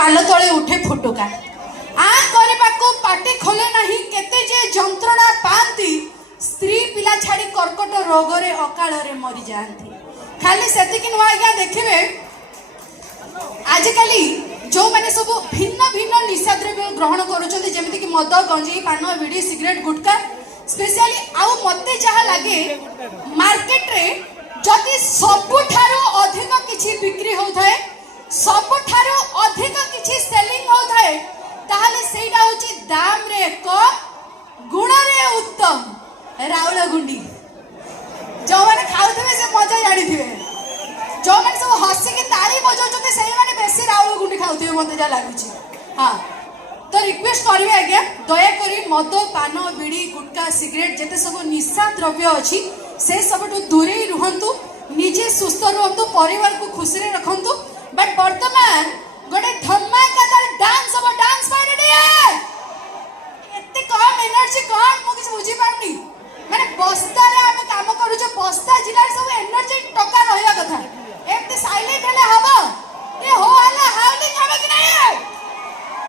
गाल तले उठे फुटुका आ करबाकू पाटी खोले नहीं केते जे जंत्रणा पांती स्त्री पिला छाड़ी कर्कट रोग रे अकाल रे मरी जाती खाली सेतिक नुआ आज्ञा देखिबे आजिकल जो मैंने सब भिन्न भिन्न निशा द्रव्य ग्रहण करुछन्ति जेमिति कि मद गंजेई पान बीड़ी सिगरेट गुटखा स्पेशली आउ मते जहा लागे मार्केट रे जदि सबुठारो अधिक किछि बिक्री होथाय सबुठारो अधिक किछि सेलिंग होथाय ताहले सेटा होछि दाम रे कम गुण रे उत्तम राउल गुंडी जो माने खाउथबे से मजा जानी थिबे जो माने सब हसी के ताली बजाउछते सेही माने बेसी राउल गुंडी खाउथिबे मते जा लागुछि हां तो रिक्वेस्ट करिवे आज्ञा दया करी मद पान बीड़ी गुटखा सिगरेट जेते सब निशा द्रव्य अछि से सबटु दूरे रुहंतु निजे सुस्थ रहंतु परिवार को खुशी रे रखंतु बट वर्तमान गोटे धमाकेदार डांस अब डांस पाइ रेडी है एते कम एनर्जी कौन मु किछ बुझी पाउनी माने बस्ता रे हम काम करू जे बस्ता जिल्ला सब एनर्जी टका रहया कथा